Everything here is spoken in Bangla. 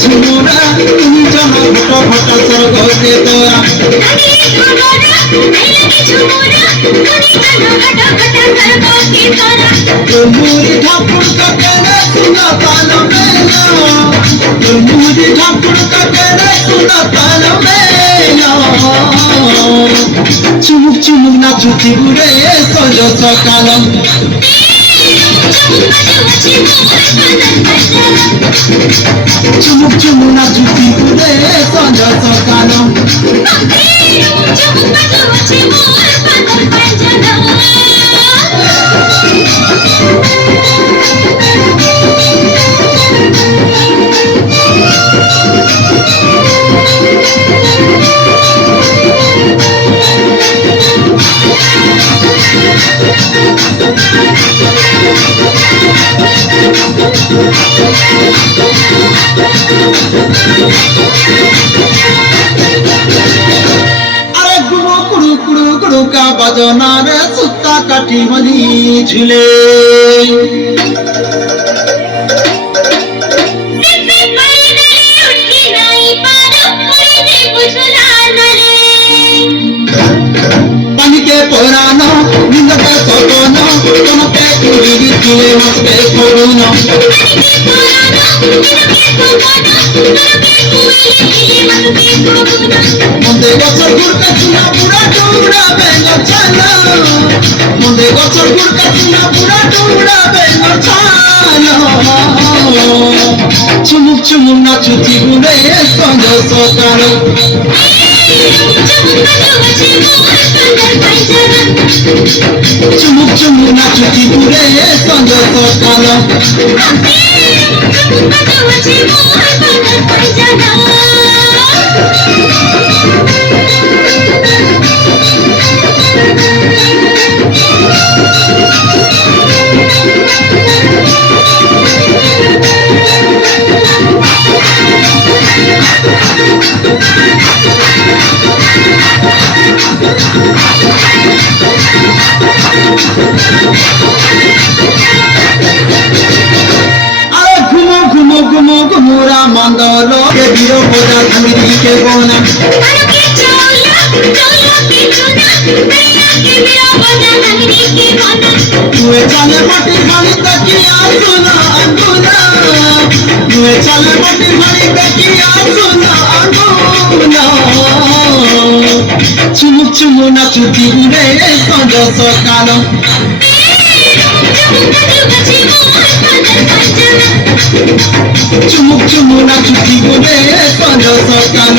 ঝুমুরা তুমি জন ঘট ঘট স্বর্গতে তোরা মুড়ি ঠাকুর কাকেরে সুনা পান মেলা মুড়ি ঠাকুর কাকেরে সুনা পান মেলা চুমুক চুমুক নাচুতি বুড়ে সঞ্জ সকাল চুমুক চুমুক নাচুতি বুড়ে সঞ্জ সকাল আরে গুরু গুরু গুরু গুরু কা বাজনা রে সুতা কাটি মনি ঝুলে পানিকে পরানো নিন্দকে সপন তোমাকে কুড়ি দিলে মস্তে করুন মন্দে বছর গুড়কা চুনা বুড়া টুড়া বেঙ্গল ছানা মন্দে বছর গুড়কা চুনা বুড়া টুড়া বেঙ্গল ছানা চুমুক চুমুক নাচুতি বুড়ে সঞ্জ সকাল চুমুক চুমুক নাচুতি বুড়ে সঞ্জ সকাল আরে ঘুমো ঘুমো ঘুমো ঘুমোরা মান্দল কে বীর বোঝা আমি দিকে বোনা তুই চলে মাটি ভালি দেখি আসুনা আঙ্গুনা তুই চলে মাটি ভালি দেখি আসুনা আঙ্গুনা চুমুক চুমু নাচুতি উড়ে সঞ্জ সকাল চুমুক চুমু নাচুতি উড়ে সঞ্জ সকাল